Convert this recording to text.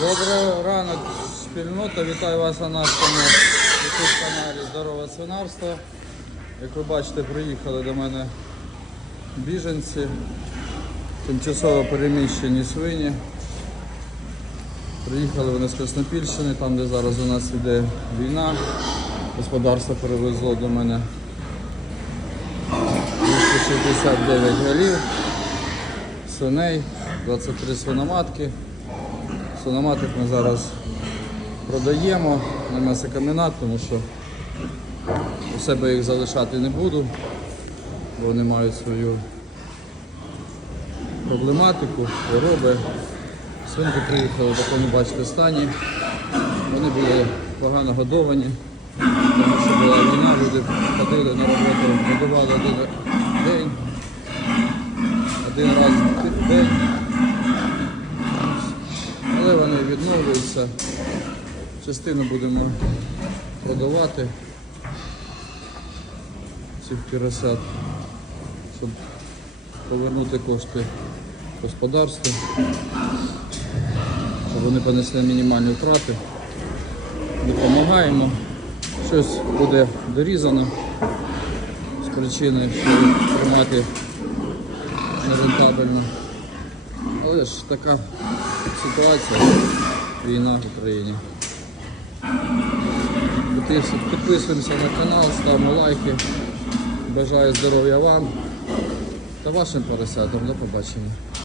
Доброго ранок, спільнота. Вітаю вас на нашому youtube каналі Здорове свинарство. Як ви бачите, приїхали до мене біженці, тимчасово переміщені свині. Приїхали вони з Краснопільщини, там де зараз у нас іде війна. Господарство перевезло до мене 269 голів, свиней, 23 свиноматки. Свиноматок ми зараз продаємо на м'ясокомбінат, тому що у себе їх залишати не буду, бо вони мають свою проблематику, хвороби. Свинки приїхали в такому, бачите, стані. Вони були погано годовані, тому що була війна, люди ходили на роботу, годували один день, один раз в день. Але вони відновлюються. Частину будемо продавати цих піросят, щоб повернути кошти господарству, щоб вони понесли мінімальні втрати. Допомагаємо. Щось буде дорізано з причини, що тримати нерентабельно. Але ж така ситуація, війна в Україні. Підписуємося на канал, ставимо лайки. Бажаю здоров'я вам та вашим поросятам. До побачення.